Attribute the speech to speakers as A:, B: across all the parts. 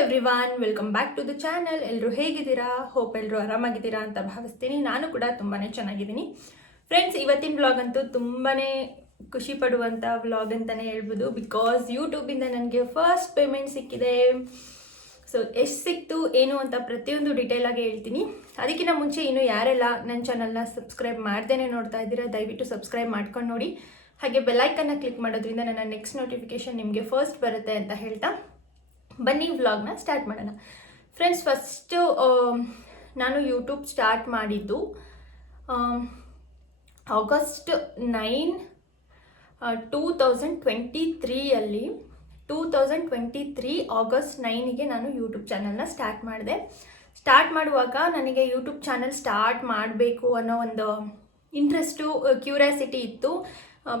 A: Everyone, welcome back to the channel. ಎಲ್ಲರೂ ಹೇಗಿದ್ದೀರಾ? Hope ಎಲ್ಲರೂ ಆರಾಮಾಗಿದ್ದೀರಾ ಅಂತ ಭಾವಿಸ್ತೀನಿ. ನಾನು ಕೂಡ ತುಂಬಾ ಚೆನ್ನಾಗಿದ್ದೀನಿ. ಫ್ರೆಂಡ್ಸ್ ಇವತ್ತಿನ ಬ್ಲಾಗ್ ಅಂತೂ ತುಂಬಾ ಖುಷಿ ಪಡುವಂಥ ವ್ಲಾಗ್ ಅಂತಲೇ ಹೇಳ್ಬೋದು. ಬಿಕಾಸ್ ಯೂಟ್ಯೂಬಿಂದ ನನಗೆ ಫಸ್ಟ್ ಪೇಮೆಂಟ್ ಸಿಕ್ಕಿದೆ. ಸೊ ಎಷ್ಟು ಸಿಕ್ತು, ಏನು ಅಂತ ಪ್ರತಿಯೊಂದು ಡೀಟೇಲ್ ಆಗಿ ಹೇಳ್ತೀನಿ. ಅದಕ್ಕಿಂತ ಮುಂಚೆ ಇನ್ನು ಯಾರೆಲ್ಲ ನನ್ನ ಚಾನಲ್ನ ಸಬ್ಸ್ಕ್ರೈಬ್ ಮಾಡ್ದೇನೆ ನೋಡ್ತಾ ಇದ್ದೀರಾ, ದಯವಿಟ್ಟು ಸಬ್ಸ್ಕ್ರೈಬ್ ಮಾಡ್ಕೊಂಡು ನೋಡಿ. ಹಾಗೆ ಬೆಲ್ಲೈಕನ್ನ ಕ್ಲಿಕ್ ಮಾಡೋದ್ರಿಂದ ನನ್ನ ನೆಕ್ಸ್ಟ್ ನೋಟಿಫಿಕೇಶನ್ ನಿಮಗೆ ಫಸ್ಟ್ ಬರುತ್ತೆ ಅಂತ ಹೇಳ್ತಾ. ಬನ್ನಿ ವ್ಲಾಗ್ನ ಸ್ಟಾರ್ಟ್ ಮಾಡೋಣ. ಫ್ರೆಂಡ್ಸ್ ಫಸ್ಟು ನಾನು ಯೂಟ್ಯೂಬ್ ಸ್ಟಾರ್ಟ್ ಮಾಡಿದ್ದು August nine two thousand twenty ತ್ರೀಯಲ್ಲಿ two thousand twenty three August ನೈನಿಗೆ ನಾನು ಯೂಟ್ಯೂಬ್ ಚಾನಲ್ನ ಸ್ಟಾರ್ಟ್ ಮಾಡಿದೆ. ಸ್ಟಾರ್ಟ್ ಮಾಡುವಾಗ ನನಗೆ ಯೂಟ್ಯೂಬ್ ಚಾನಲ್ ಸ್ಟಾರ್ಟ್ ಮಾಡಬೇಕು ಅನ್ನೋ ಒಂದು ಇಂಟ್ರೆಸ್ಟು ಕ್ಯೂರಿಯಾಸಿಟಿ ಇತ್ತು.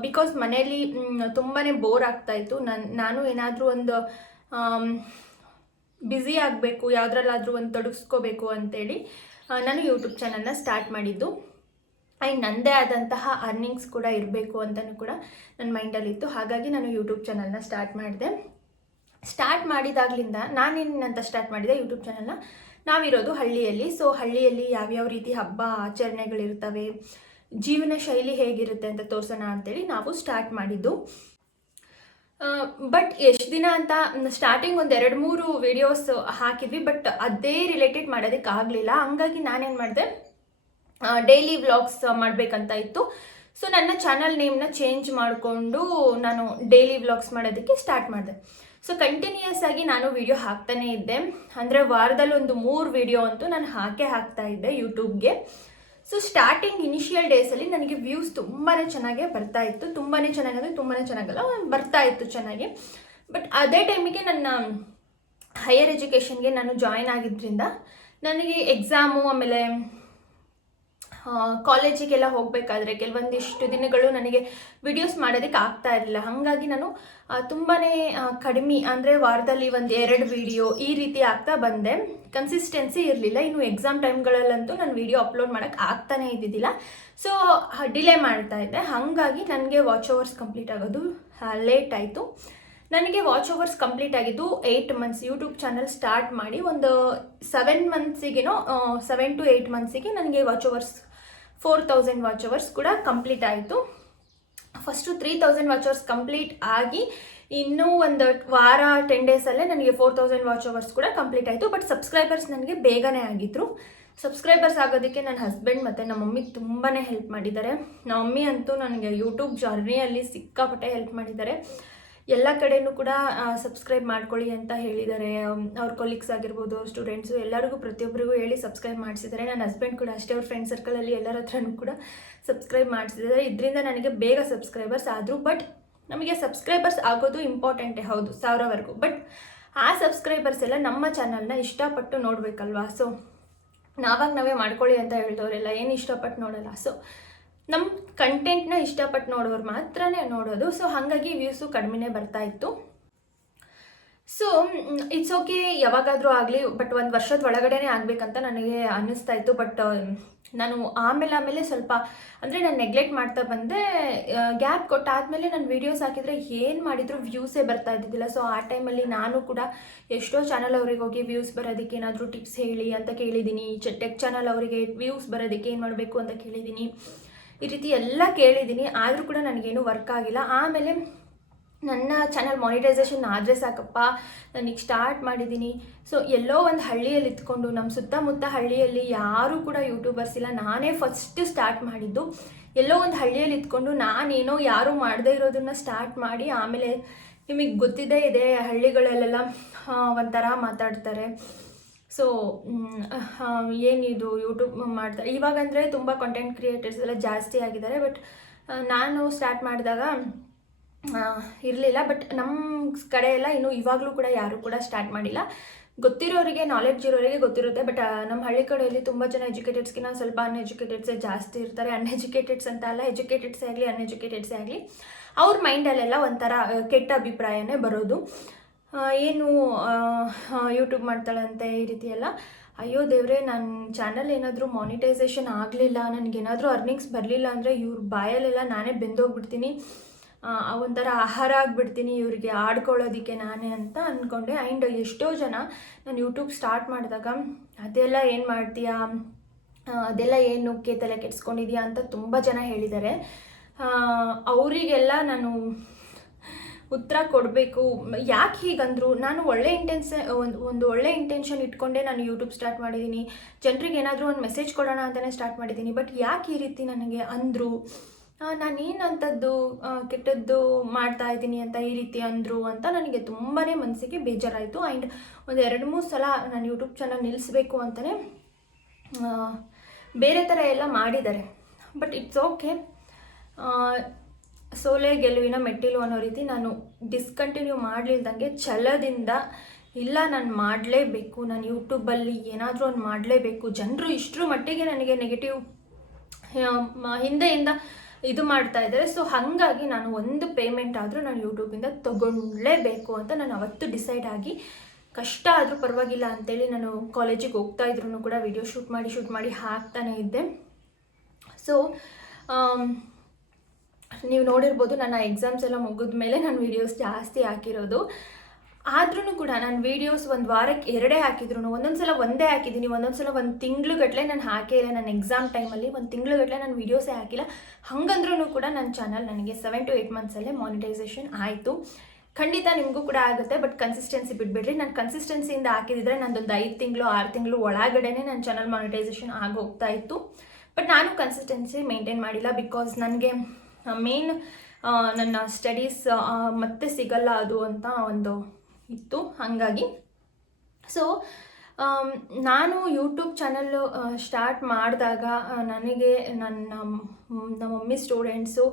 A: ಬಿಕಾಸ್ ಮನೇಲಿ ತುಂಬಾ ಬೋರ್ ಆಗ್ತಾಯಿತ್ತು ನನ್ನ ನಾನು ಏನಾದರೂ ಒಂದು ಬ್ಯುಸಿ ಆಗಬೇಕು, ಯಾವುದ್ರಲ್ಲಾದರೂ ಒಂದು ತೊಡಗಿಸ್ಕೋಬೇಕು ಅಂತೇಳಿ ನಾನು ಯೂಟ್ಯೂಬ್ ಚಾನಲ್ನ ಸ್ಟಾರ್ಟ್ ಮಾಡಿದ್ದು. ಆ್ಯಂಡ್ ನನ್ನದೇ ಆದಂತಹ ಅರ್ನಿಂಗ್ಸ್ ಕೂಡ ಇರಬೇಕು ಅಂತಲೂ ಕೂಡ ನನ್ನ ಮೈಂಡಲ್ಲಿತ್ತು ಹಾಗಾಗಿ ನಾನು ಯೂಟ್ಯೂಬ್ ಚಾನಲ್ನ ಸ್ಟಾರ್ಟ್ ಮಾಡಿದೆ. ಸ್ಟಾರ್ಟ್ ಮಾಡಿದಾಗಲಿಂದ ನಾನೇನಂತ ಸ್ಟಾರ್ಟ್ ಮಾಡಿದೆ ಯೂಟ್ಯೂಬ್ ಚಾನಲ್ನ ನಾವಿರೋದು ಹಳ್ಳಿಯಲ್ಲಿ. ಸೊ ಹಳ್ಳಿಯಲ್ಲಿ ಯಾವ್ಯಾವ ರೀತಿ ಹಬ್ಬ ಆಚರಣೆಗಳಿರ್ತವೆ, ಜೀವನ ಶೈಲಿ ಹೇಗಿರುತ್ತೆ ಅಂತ ತೋರಿಸೋಣ ಅಂತೇಳಿ ನಾವು ಸ್ಟಾರ್ಟ್ ಮಾಡಿದ್ದು. ಬಟ್ ಎಷ್ಟು ದಿನ ಅಂತ ಸ್ಟಾರ್ಟಿಂಗ್ ಒಂದು ಎರಡು ಮೂರು ವಿಡಿಯೋಸ್ ಹಾಕಿದ್ವಿ ಬಟ್ ಅದೇ ರಿಲೇಟೆಡ್ ಮಾಡೋದಕ್ಕೆ ಆಗಲಿಲ್ಲ. ಹಂಗಾಗಿ ನಾನೇನು ಮಾಡಿದೆ ಡೈಲಿ ವ್ಲಾಗ್ಸ್ ಮಾಡಬೇಕಂತ ಇತ್ತು. ಸೊ ನನ್ನ ಚಾನಲ್ ನೇಮ್ನ ಚೇಂಜ್ ಮಾಡಿಕೊಂಡು ನಾನು ಡೈಲಿ ವ್ಲಾಗ್ಸ್ ಮಾಡೋದಕ್ಕೆ ಸ್ಟಾರ್ಟ್ ಮಾಡಿದೆ. ಸೊ ಕಂಟಿನ್ಯೂಯಸ್ ಆಗಿ ನಾನು ವಿಡಿಯೋ ಹಾಕ್ತಾನೇ ಇದ್ದೆ. ಅಂದರೆ ವಾರದಲ್ಲಿ ಒಂದು ಮೂರು ವಿಡಿಯೋ ಅಂತೂ ನಾನು ಹಾಕೇ ಹಾಕ್ತಾ ಇದ್ದೆ ಯೂಟ್ಯೂಬ್ಗೆ ಸೊ ಸ್ಟಾರ್ಟಿಂಗ್ ಇನಿಷಿಯಲ್ ಡೇಸಲ್ಲಿ ನನಗೆ ವ್ಯೂಸ್ ತುಂಬಾ ಚೆನ್ನಾಗೇ ಬರ್ತಾ ಇತ್ತು. ತುಂಬಾ ಚೆನ್ನಾಗಂದರೆ ತುಂಬಾ ಚೆನ್ನಾಗಲ್ಲ, ಬರ್ತಾ ಇತ್ತು ಚೆನ್ನಾಗಿ. ಬಟ್ ಅದೇ ಟೈಮಿಗೆ ನನ್ನ ಹೈಯರ್ ಎಜುಕೇಷನ್ಗೆ ನಾನು ಜಾಯಿನ್ ಆಗಿದ್ದರಿಂದ ನನಗೆ ಎಕ್ಸಾಮು ಆಮೇಲೆ ಕಾಲೇಜಿಗೆಲ್ಲ ಹೋಗಬೇಕಾದ್ರೆ ಕೆಲವೊಂದಿಷ್ಟು ದಿನಗಳು ನನಗೆ ವಿಡಿಯೋಸ್ ಮಾಡೋದಕ್ಕೆ ಆಗ್ತಾ ಇರಲಿಲ್ಲ. ಹಾಗಾಗಿ ನಾನು ತುಂಬಾ ಕಡಿಮೆ, ಅಂದರೆ ವಾರದಲ್ಲಿ ಒಂದು ಎರಡು ವಿಡಿಯೋ ಈ ರೀತಿ ಆಗ್ತಾ ಬಂದೆ. ಕನ್ಸಿಸ್ಟೆನ್ಸಿ ಇರಲಿಲ್ಲ. ಇನ್ನು ಎಕ್ಸಾಮ್ ಟೈಮ್ಗಳಲ್ಲಂತೂ ನಾನು ವಿಡಿಯೋ ಅಪ್ಲೋಡ್ ಮಾಡೋಕ್ಕೆ ಆಗ್ತಾನೇ ಇದ್ದಿದ್ದಿಲ್ಲ. ಸೊ ಡಿಲೇ ಮಾಡ್ತಾ ಇದ್ದೆ. ಹಾಗಾಗಿ ನನಗೆ ವಾಚ್ ಓವರ್ಸ್ ಕಂಪ್ಲೀಟ್ ಆಗೋದು ಲೇಟ್ ಆಯಿತು. ನನಗೆ ವಾಚ್ ಓವರ್ಸ್ ಕಂಪ್ಲೀಟ್ ಆಗಿದ್ದು eight months YouTube channel start ಮಾಡಿ ಒಂದು ಸೆವೆನ್ ಮಂತ್ಸಿಗೇನೋ ಸೆವೆನ್ ಟು ಏಯ್ಟ್ ಮಂತ್ಸಿಗೆ ನನಗೆ watch hours four thousand watch hours ಕೂಡ ಕಂಪ್ಲೀಟ್ ಆಯಿತು. First three thousand watch hours complete ಆಗಿ ಇನ್ನೂ ಒಂದು ವಾರ ಟೆನ್ ಡೇಸಲ್ಲೇ ನನಗೆ ಫೋರ್ ತೌಸಂಡ್ ವಾಚ್ ಅವರ್ಸ್ ಕೂಡ ಕಂಪ್ಲೀಟ್ ಆಯಿತು. ಬಟ್ ಸಬ್ಸ್ಕ್ರೈಬರ್ಸ್ ನನಗೆ ಬೇಗನೆ ಆಗಿದ್ರು. ಸಬ್ಸ್ಕ್ರೈಬರ್ಸ್ ಆಗೋದಕ್ಕೆ ನನ್ನ ಹಸ್ಬೆಂಡ್ ಮತ್ತು ನಮ್ಮ ಮಮ್ಮಿ ತುಂಬಾ ಹೆಲ್ಪ್ ಮಾಡಿದ್ದಾರೆ. ನಮ್ಮ ಮಮ್ಮಿ ಅಂತೂ ನನಗೆ ಯೂಟ್ಯೂಬ್ ಜರ್ನಿಯಲ್ಲಿ ಸಿಕ್ಕಾಪಟ್ಟೆ ಹೆಲ್ಪ್ ಮಾಡಿದ್ದಾರೆ. ಎಲ್ಲ ಕಡೆಯೂ ಕೂಡ ಸಬ್ಸ್ಕ್ರೈಬ್ ಮಾಡ್ಕೊಳ್ಳಿ ಅಂತ ಹೇಳಿದ್ದಾರೆ. ಅವ್ರ ಕೊಲೀಗ್ಸ್ ಆಗಿರ್ಬೋದು ಸ್ಟೂಡೆಂಟ್ಸು ಎಲ್ಲರಿಗೂ ಪ್ರತಿಯೊಬ್ಬರಿಗೂ ಹೇಳಿ ಸಬ್ಸ್ಕ್ರೈಬ್ ಮಾಡಿಸಿದ್ದಾರೆ. ನನ್ನ ಹಸ್ಬೆಂಡ್ ಕೂಡ ಅಷ್ಟೇ, ಅವ್ರ ಫ್ರೆಂಡ್ ಸರ್ಕಲಲ್ಲಿ ಎಲ್ಲರ ಹತ್ರನೂ ಕೂಡ ಸಬ್ಸ್ಕ್ರೈಬ್ ಮಾಡಿಸಿದ್ದಾರೆ. ಇದರಿಂದ ನನಗೆ ಬೇಗ ಸಬ್ಸ್ಕ್ರೈಬರ್ಸ್ ಆದರೂ ಬಟ್ ನಮಗೆ ಸಬ್ಸ್ಕ್ರೈಬರ್ಸ್ ಆಗೋದು ಇಂಪಾರ್ಟೆಂಟೇ ಹೌದು, ಸಾವಿರವರೆಗೂ. ಬಟ್ ಆ ಸಬ್ಸ್ಕ್ರೈಬರ್ಸ್ ಎಲ್ಲ ನಮ್ಮ ಚಾನಲ್ನ ಇಷ್ಟಪಟ್ಟು ನೋಡಬೇಕಲ್ವಾ? ಸೊ ನಾವಾಗ ನಾವೇ ಮಾಡ್ಕೊಳ್ಳಿ ಅಂತ ಹೇಳಿದವರೆಲ್ಲ, ಏನು ಇಷ್ಟಪಟ್ಟು ನೋಡಲ್ಲ? ಸೊ ನಮ್ಮ ಕಂಟೆಂಟ್ನ ಇಷ್ಟಪಟ್ಟು ನೋಡೋರು ಮಾತ್ರನೇ ನೋಡೋದು. ಸೊ ಹಾಗಾಗಿ ವ್ಯೂಸು ಕಡಿಮೆನೇ ಬರ್ತಾ ಇತ್ತು. ಸೊ ಇಟ್ಸ್ ಓಕೆ ಯಾವಾಗಾದರೂ ಆಗಲಿ ಬಟ್ ಒಂದು ವರ್ಷದ ಒಳಗಡೆನೇ ಆಗಬೇಕಂತ ನನಗೆ ಅನ್ನಿಸ್ತಾ ಇತ್ತು. ಬಟ್ ನಾನು ಆಮೇಲೆ ಆಮೇಲೆ ಸ್ವಲ್ಪ, ಅಂದರೆ ನಾನು ನೆಗ್ಲೆಕ್ಟ್ ಮಾಡ್ತಾ ಬಂದೆ. ಗ್ಯಾಪ್ ಕೊಟ್ಟಾದಮೇಲೆ ನಾನು ವೀಡಿಯೋಸ್ ಹಾಕಿದರೆ ಏನು ಮಾಡಿದರೂ ವ್ಯೂಸೇ ಬರ್ತಾ ಇದ್ದಿದ್ದಿಲ್ಲ. ಸೊ ಆ ಟೈಮಲ್ಲಿ ನಾನು ಕೂಡ ಎಷ್ಟೋ ಚಾನಲ್ ಅವ್ರಿಗೆ ಹೋಗಿ ವ್ಯೂಸ್ ಬರೋದಕ್ಕೆ ಏನಾದರೂ ಟಿಪ್ಸ್ ಹೇಳಿ ಅಂತ ಕೇಳಿದ್ದೀನಿ. ಟೆಕ್ ಚಾನಲ್ ಅವರಿಗೆ ವ್ಯೂಸ್ ಬರೋದಕ್ಕೆ ಏನು ಮಾಡಬೇಕು ಅಂತ ಕೇಳಿದ್ದೀನಿ. ಈ ರೀತಿ ಎಲ್ಲ ಕೇಳಿದ್ದೀನಿ. ಆದರೂ ಕೂಡ ನನಗೇನು ವರ್ಕ್ ಆಗಿಲ್ಲ. ಆಮೇಲೆ ನನ್ನ ಚಾನಲ್ ಮಾನಿಟೈಸೇಷನ್ ಆದರೆ ಸಾಕಪ್ಪ. ನನಗೆ ಸ್ಟಾರ್ಟ್ ಮಾಡಿದ್ದೀನಿ. ಸೊ ಎಲ್ಲೋ ಒಂದು ಹಳ್ಳಿಯಲ್ಲಿ ಇದ್ಕೊಂಡು ನಮ್ಮ ಸುತ್ತಮುತ್ತ ಹಳ್ಳಿಯಲ್ಲಿ ಯಾರೂ ಕೂಡ ಯೂಟ್ಯೂಬರ್ಸ್ ಇಲ್ಲ. ನಾನೇ ಫಸ್ಟ್ ಸ್ಟಾರ್ಟ್ ಮಾಡಿದ್ದು. ಎಲ್ಲೋ ಒಂದು ಹಳ್ಳಿಯಲ್ಲಿ ಇದ್ಕೊಂಡು ನಾನೇನೋ ಯಾರೂ ಮಾಡದೇ ಇರೋದನ್ನ ಸ್ಟಾರ್ಟ್ ಮಾಡಿ, ಆಮೇಲೆ ನಿಮಗೆ ಗೊತ್ತಿದೆ ಇದೆ, ಹಳ್ಳಿಗಳಲ್ಲೆಲ್ಲ ಒಂಥರ ಮಾತಾಡ್ತಾರೆ. ಸೊ ಏನಿದು ಯೂಟ್ಯೂಬ್ ಮಾಡ್ತಾರೆ ಇವಾಗಂದರೆ ತುಂಬ ಕಂಟೆಂಟ್ ಕ್ರಿಯೇಟರ್ಸ್ ಎಲ್ಲ ಜಾಸ್ತಿ ಆಗಿದ್ದಾರೆ ಬಟ್ ನಾನು ಸ್ಟಾರ್ಟ್ ಮಾಡಿದಾಗ ಇರಲಿಲ್ಲ ಬಟ್ ನಮ್ಮ ಕಡೆ ಎಲ್ಲ ಇನ್ನೂ ಇವಾಗಲೂ ಕೂಡ ಯಾರೂ ಕೂಡ ಸ್ಟಾರ್ಟ್ ಮಾಡಿಲ್ಲ. ಗೊತ್ತಿರೋರಿಗೆ ನಾಲೆಡ್ಜ್ ಇರೋರಿಗೆ ಗೊತ್ತಿರುತ್ತೆ ಬಟ್ ನಮ್ಮ ಹಳ್ಳಿ ಕಡೆಯಲ್ಲಿ ತುಂಬ ಜನ ಎಜುಕೇಟೆಡ್ಸ್ಗಿನ ಸ್ವಲ್ಪ ಅನ್ಎಜುಕೇಟೆಡ್ಸೇ ಜಾಸ್ತಿ ಇರ್ತಾರೆ. ಅನ್ಎಜುಕೇಟೆಡ್ಸ್ ಅಂತ ಅಲ್ಲ ಎಜುಕೇಟೆಡ್ಸೇ ಆಗಲಿ ಅನ್ಎಜುಕೇಟೆಡ್ಸೇ ಆಗಲಿ, ಅವ್ರ ಮೈಂಡಲ್ಲೆಲ್ಲ ಒಂಥರ ಕೆಟ್ಟ ಅಭಿಪ್ರಾಯನೇ ಬರೋದು. ಏನು ಯೂಟ್ಯೂಬ್ ಮಾಡ್ತಾಳಂತೆ ಈ ರೀತಿ ಎಲ್ಲ. ಅಯ್ಯೋ ದೇವ್ರೆ ನನ್ನ ಚಾನಲ್ ಏನಾದರೂ ಮಾನಿಟೈಸೇಷನ್ ಆಗಲಿಲ್ಲ ನನಗೇನಾದರೂ ಅರ್ನಿಂಗ್ಸ್ ಬರಲಿಲ್ಲ ಅಂದರೆ ಇವ್ರ ಬಾಯಲ್ಲೆಲ್ಲ ನಾನೇ ಬೆಂದೋಗ್ಬಿಡ್ತೀನಿ. ಒಂಥರ ಆಹಾರ ಆಗಿಬಿಡ್ತೀನಿ, ಇವರಿಗೆ ಆಡ್ಕೊಳ್ಳೋದಕ್ಕೆ ನಾನೇ ಅಂತ ಅಂದ್ಕೊಂಡೆ ಆ್ಯಂಡ್ ಎಷ್ಟೋ ಜನ ನಾನು ಯೂಟ್ಯೂಬ್ ಸ್ಟಾರ್ಟ್ ಮಾಡಿದಾಗ, ಅದೆಲ್ಲ ಏನು ಮಾಡ್ತೀಯಾ? ಅದೆಲ್ಲ ಅದೆಲ್ಲ ಏನಕ್ಕೆ ತಲೆ ಕೆಡ್ಸ್ಕೊಂಡಿದ್ಯಾ ಅಂತ ತುಂಬ ಜನ ಹೇಳಿದ್ದಾರೆ. ಅವರಿಗೆಲ್ಲ ನಾನು ಉತ್ತರ ಕೊಡಬೇಕು. ಯಾಕೆ ಹೀಗಂದ್ರು? ನಾನು ಒಳ್ಳೆ ಇಂಟೆನ್ಸ್ ಒಂದು ಒಂದು ಒಳ್ಳೆ ಇಂಟೆನ್ಷನ್ ಇಟ್ಕೊಂಡೇ ನಾನು ಯೂಟ್ಯೂಬ್ ಸ್ಟಾರ್ಟ್ ಮಾಡಿದ್ದೀನಿ ಜನರಿಗೆ ಏನಾದರೂ ಒಂದು ಮೆಸೇಜ್ ಕೊಡೋಣ ಅಂತಲೇ ಸ್ಟಾರ್ಟ್ ಮಾಡಿದ್ದೀನಿ ಬಟ್ ಯಾಕೆ ಈ ರೀತಿ ನನಗೆ ಅಂದರು? ನಾನೇನಂಥದ್ದು ಕೆಟ್ಟದ್ದು ಮಾಡ್ತಾ ಇದ್ದೀನಿ ಅಂತ ಈ ರೀತಿ ಅಂದರು ಅಂತ ನನಗೆ ತುಂಬಾ ಮನಸ್ಸಿಗೆ ಬೇಜಾರಾಯಿತು. ಆ್ಯಂಡ್ ಒಂದು ಎರಡು, ಮೂರು ಸಲ ನಾನು ಯೂಟ್ಯೂಬ್ ಚಾನಲ್ ನಿಲ್ಲಿಸ್ಬೇಕು ಅಂತಲೇ ಬೇರೆ ಥರ ಎಲ್ಲ ಮಾಡಿದ್ದಾರೆ. ಬಟ್ ಇಟ್ಸ್ ಓಕೆ ಸೋಲೆ ಗೆಲುವಿನ ಮೆಟ್ಟಿಲು ಅನ್ನೋ ರೀತಿ ನಾನು ಡಿಸ್ಕಂಟಿನ್ಯೂ ಮಾಡಲಿಲ್ದಂಗೆ ಛಲದಿಂದ ಇಲ್ಲ, ನಾನು ಮಾಡಲೇಬೇಕು, ನಾನು ಯೂಟ್ಯೂಬಲ್ಲಿ ಏನಾದರೂ ಒಂದು ಮಾಡಲೇಬೇಕು. ಜನರು ಇಷ್ಟರ ಮಟ್ಟಿಗೆ ನನಗೆ ನೆಗೆಟಿವ್ ಹಿಂದೆಯಿಂದ ಇದು ಮಾಡ್ತಾ ಇದ್ದಾರೆ. ಸೊ ಹಾಗಾಗಿ ನಾನು ಒಂದು ಪೇಮೆಂಟ್ ಆದರೂ ನಾನು ಯೂಟ್ಯೂಬಿಂದ ತಗೊಳ್ಳೇಬೇಕು ಅಂತ ನಾನು ಅವತ್ತು ಡಿಸೈಡ್ ಆಗಿ ಕಷ್ಟ ಆದರೂ ಪರವಾಗಿಲ್ಲ ಅಂತೇಳಿ ನಾನು ಕಾಲೇಜಿಗೆ ಹೋಗ್ತಾ ಇದ್ರು ಕೂಡ ವಿಡಿಯೋ ಶೂಟ್ ಮಾಡಿ ಶೂಟ್ ಮಾಡಿ ಹಾಕ್ತಾನೆ ಇದ್ದೆ. ಸೊ ನೀವು ನೋಡಿರ್ಬೋದು ನನ್ನ ಎಕ್ಸಾಮ್ಸ್ ಎಲ್ಲ ಮುಗಿದ ಮೇಲೆ ನಾನು ವೀಡಿಯೋಸ್ ಜಾಸ್ತಿ ಹಾಕಿರೋದು. ಆದ್ರೂ ಕೂಡ ನಾನು ವೀಡಿಯೋಸ್ ಒಂದು ವಾರಕ್ಕೆ ಎರಡೇ ಹಾಕಿದ್ರು ಒಂದೊಂದು ಸಲ ಒಂದೇ ಹಾಕಿದ್ದೀನಿ, ಒಂದೊಂದು ಸಲ ಒಂದು ತಿಂಗ್ಳುಗಟ್ಟಲೆ ನಾನು ಹಾಕೇ ಇಲ್ಲ, ನನ್ನ ಎಕ್ಸಾಮ್ ಟೈಮಲ್ಲಿ ಒಂದು ತಿಂಗ್ಳುಗಟ್ಟಲೆ ನಾನು ವೀಡಿಯೋಸೇ ಹಾಕಿಲ್ಲ. ಹಂಗಂದ್ರೂ ಕೂಡ ನನ್ನ ಚಾನಲ್ ನನಗೆ ಸೆವೆನ್ ಟು ಏಯ್ಟ್ ಮಂತ್ಸಲ್ಲೇ ಮಾನಿಟೈಸೇಷನ್ ಆಯಿತು. ಖಂಡಿತ ನಿಮಗೂ ಕೂಡ ಆಗುತ್ತೆ ಬಟ್ ಕನ್ಸಿಸ್ಟೆನ್ಸಿ ಬಿಟ್ಬಿಡ್ರಿ ನಾನು ಕನ್ಸಿಸ್ಟೆನ್ಸಿಯಿಂದ ಹಾಕಿದ್ರೆ ನಂದೊಂದು ಐದು ತಿಂಗಳು, ಆರು ತಿಂಗಳು ಒಳಗಡೆನೇ ನನ್ನ ಚಾನಲ್ ಮಾನಿಟೈಸೇಷನ್ ಆಗೋಗ್ತಾ ಇತ್ತು. ಬಟ್ ನಾನು ಕನ್ಸಿಸ್ಟೆನ್ಸಿ ಮೇಂಟೈನ್ ಮಾಡಿಲ್ಲ ಬಿಕಾಸ್ ನನಗೆ ಮೇನ್ ನನ್ನ ಸ್ಟಡೀಸ್ ಮತ್ತೆ ಸಿಗಲ್ಲ ಅದು ಅಂತ ಒಂದು ಇತ್ತು. ಹಾಗಾಗಿ ಸೊ ನಾನು ಯೂಟ್ಯೂಬ್ ಚಾನಲ್ಲು ಸ್ಟಾರ್ಟ್ ಮಾಡಿದಾಗ ನನಗೆ ನನ್ನ, ನಮ್ಮ ಮಮ್ಮಿ ಸ್ಟೂಡೆಂಟ್ಸು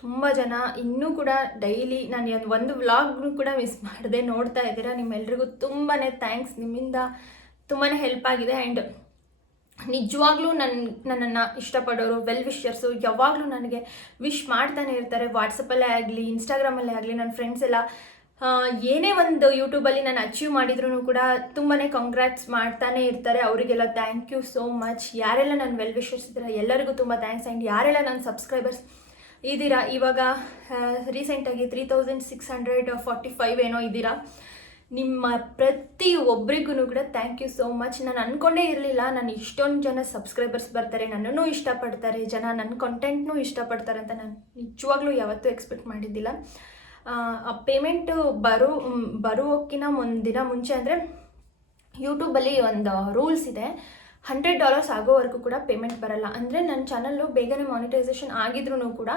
A: ತುಂಬ ಜನ ಇನ್ನೂ ಕೂಡ ಡೈಲಿ ನಾನು ಒಂದು ವ್ಲಾಗ್ನು ಕೂಡ ಮಿಸ್ ಮಾಡಿದೆ ನೋಡ್ತಾ ಇದ್ದೀರಾ. ನಿಮ್ಮೆಲ್ರಿಗೂ ತುಂಬಾ ಥ್ಯಾಂಕ್ಸ್ ನಿಮ್ಮಿಂದ ತುಂಬಾ ಹೆಲ್ಪ್ ಆಗಿದೆ. ಆ್ಯಂಡ್ ನಿಜವಾಗ್ಲೂ ನನ್ನ ನನ್ನನ್ನು ಇಷ್ಟಪಡೋರು ವೆಲ್ ವಿಷರ್ಸು ಯಾವಾಗಲೂ ನನಗೆ ವಿಶ್ ಮಾಡ್ತಾನೆ ಇರ್ತಾರೆ. ವಾಟ್ಸಪ್ಪಲ್ಲೇ ಆಗಲಿ ಇನ್ಸ್ಟಾಗ್ರಾಮಲ್ಲೇ ಆಗಲಿ ನನ್ನ ಫ್ರೆಂಡ್ಸ್ ಎಲ್ಲ. ಏನೇ ಒಂದು ಯೂಟ್ಯೂಬಲ್ಲಿ ನಾನು ಅಚೀವ್ ಮಾಡಿದ್ರು ಕೂಡ ತುಂಬಾ ಕಂಗ್ರ್ಯಾಟ್ಸ್ ಮಾಡ್ತಾನೆ ಇರ್ತಾರೆ. ಅವರಿಗೆಲ್ಲ ಥ್ಯಾಂಕ್ ಯು ಸೋ ಮಚ್ ಯಾರೆಲ್ಲ ನಾನು ವೆಲ್ ವಿಷರ್ಸ್ ಇದ್ದೀರಾ, ಎಲ್ಲರಿಗೂ ತುಂಬ ಥ್ಯಾಂಕ್ಸ್ ಆ್ಯಂಡ್ ಯಾರೆಲ್ಲ ನನ್ನ ಸಬ್ಸ್ಕ್ರೈಬರ್ಸ್ ಇದ್ದೀರಾ? ಇವಾಗ ರೀಸೆಂಟಾಗಿ three thousand six hundred forty five ಏನೋ ಇದ್ದೀರಾ. ನಿಮ್ಮ ಪ್ರತಿ ಒಬ್ಬರಿಗೂ ಕೂಡ ಥ್ಯಾಂಕ್ ಯು ಸೋ ಮಚ್ ನಾನು ಅಂದ್ಕೊಂಡೇ ಇರಲಿಲ್ಲ. ನಾನು ಇಷ್ಟೊಂದು ಜನ ಸಬ್ಸ್ಕ್ರೈಬರ್ಸ್ ಬರ್ತಾರೆ, ನನ್ನನ್ನು ಇಷ್ಟಪಡ್ತಾರೆ, ಜನ ನನ್ನ ಕಂಟೆಂಟ್ನೂ ಇಷ್ಟಪಡ್ತಾರೆ ಅಂತ ನಾನು ನಿಜವಾಗ್ಲೂ ಯಾವತ್ತೂ ಎಕ್ಸ್ಪೆಕ್ಟ್ ಮಾಡಿದ್ದಿಲ್ಲ. ಆ ಪೇಮೆಂಟು ಬರೋ ಬರೋಕ್ಕಿಂತ ಒಂದು ದಿನ ಮುಂಚೆ ಅಂದರೆ ಯೂಟ್ಯೂಬಲ್ಲಿ ಒಂದು ರೂಲ್ಸ್ ಇದೆ. ಹಂಡ್ರೆಡ್ ಡಾಲರ್ಸ್ ಆಗೋವರೆಗೂ ಕೂಡ ಪೇಮೆಂಟ್ ಬರಲ್ಲ. ಅಂದರೆ ನನ್ನ ಚಾನಲ್ಲು ಬೇಗನೆ ಮಾನಿಟೈಸೇಷನ್ ಆಗಿದ್ರು ಕೂಡ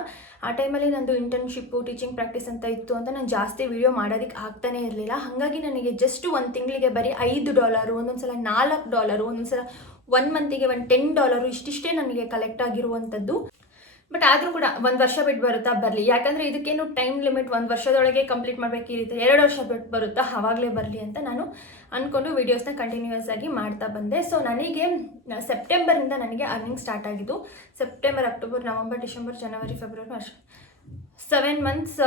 A: ಆ ಟೈಮಲ್ಲಿ ನಂದು ಇಂಟರ್ನ್ಶಿಪ್ಪು ಟೀಚಿಂಗ್ ಪ್ರಾಕ್ಟೀಸ್ ಅಂತ ಇತ್ತು ಅಂತ ನಾನು ಜಾಸ್ತಿ ವಿಡಿಯೋ ಮಾಡೋದಕ್ಕೆ ಆಗ್ತಾನೇ ಇರಲಿಲ್ಲ. ಹಾಗಾಗಿ ನನಗೆ ಜಸ್ಟ್ ಒಂದು ತಿಂಗಳಿಗೆ ಬರೀ ಐದು ಡಾಲರು ಒಂದೊಂದು ಸಲ ನಾಲ್ಕು ಡಾಲರು ಒಂದೊಂದು ಸಲ ಒನ್ ಮಂತಿಗೆ ಒಂದು ಟೆನ್ ಡಾಲರು ಇಷ್ಟಿಷ್ಟೇ ನನಗೆ ಕಲೆಕ್ಟ್ ಆಗಿರುವಂಥದ್ದು ಬಟ್ ಆದರೂ ಕೂಡ ಒಂದು ವರ್ಷ ಬಿಟ್ಟು ಬರುತ್ತಾ ಬರಲಿ. ಯಾಕಂದರೆ ಇದಕ್ಕೇನು ಟೈಮ್ ಲಿಮಿಟ್ ಒಂದು ವರ್ಷದೊಳಗೆ ಕಂಪ್ಲೀಟ್ ಮಾಡಬೇಕಿರುತ್ತೆ ಎರಡು ವರ್ಷ ಬಿಟ್ಟು ಬರುತ್ತಾ ಆವಾಗಲೇ ಬರಲಿ ಅಂತ ನಾನು ಅಂದ್ಕೊಂಡು ವೀಡಿಯೋಸ್ನ ಕಂಟಿನ್ಯೂಸ್ ಆಗಿ ಮಾಡ್ತಾ ಬಂದೆ. ಸೊ ನನಗೆ ಸೆಪ್ಟೆಂಬರಿಂದ ನನಗೆ ಅರ್ನಿಂಗ್ ಸ್ಟಾರ್ಟ್ ಆಗಿದ್ದು September October November December January February March seven months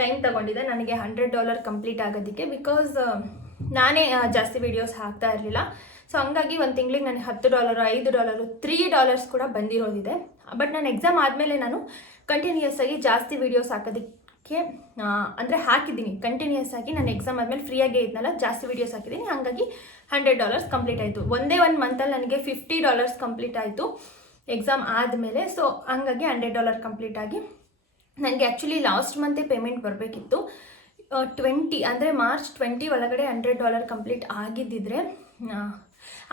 A: time ತಗೊಂಡಿದೆ ನನಗೆ ಹಂಡ್ರೆಡ್ ಡಾಲರ್ ಕಂಪ್ಲೀಟ್ ಆಗೋದಕ್ಕೆ ಬಿಕಾಸ್ ನಾನೇ ಜಾಸ್ತಿ ವೀಡಿಯೋಸ್ ಹಾಕ್ತಾ ಇರಲಿಲ್ಲ. ಸೊ ಹಂಗಾಗಿ ಒಂದು ತಿಂಗಳಿಗೆ ನನಗೆ ಹತ್ತು ಡಾಲರು ಐದು ಡಾಲರು ತ್ರೀ ಡಾಲರ್ಸ್ ಕೂಡ ಬಂದಿರೋದಿದೆ. ಬಟ್ ನಾನು ಎಕ್ಸಾಮ್ ಆದಮೇಲೆ ನಾನು ಕಂಟಿನ್ಯೂಸ್ ಆಗಿ ಜಾಸ್ತಿ ವೀಡಿಯೋಸ್ ಹಾಕೋದಕ್ಕೆ ಅಂದರೆ ಹಾಕಿದ್ದೀನಿ ಕಂಟಿನ್ಯೂಸ್ ಆಗಿ. ನಾನು ಎಕ್ಸಾಮ್ ಆದಮೇಲೆ ಫ್ರೀಯಾಗೇ ಇದ್ನಲ್ಲ, ಜಾಸ್ತಿ ವೀಡಿಯೋಸ್ ಹಾಕಿದ್ದೀನಿ. ಹಾಗಾಗಿ ಹಂಡ್ರೆಡ್ ಡಾಲರ್ಸ್ ಕಂಪ್ಲೀಟ್ ಆಯಿತು. ಒಂದೇ ಒಂದು ಮಂತಲ್ಲಿ ನನಗೆ ಫಿಫ್ಟಿ ಡಾಲರ್ಸ್ ಕಂಪ್ಲೀಟ್ ಆಯಿತು ಎಕ್ಸಾಮ್ ಆದಮೇಲೆ. ಸೊ ಹಂಗಾಗಿ ಹಂಡ್ರೆಡ್ ಡಾಲರ್ ಕಂಪ್ಲೀಟ್ ಆಗಿ. ನನಗೆ ಆ್ಯಕ್ಚುಲಿ ಲಾಸ್ಟ್ ಮಂತೇ ಪೇಮೆಂಟ್ ಬರಬೇಕಿತ್ತು. ಟ್ವೆಂಟಿ ಅಂದರೆ ಮಾರ್ಚ್ ಟ್ವೆಂಟಿ ಒಳಗಡೆ ಹಂಡ್ರೆಡ್ ಡಾಲರ್ ಕಂಪ್ಲೀಟ್ ಆಗಿದ್ದಿದ್ರೆ,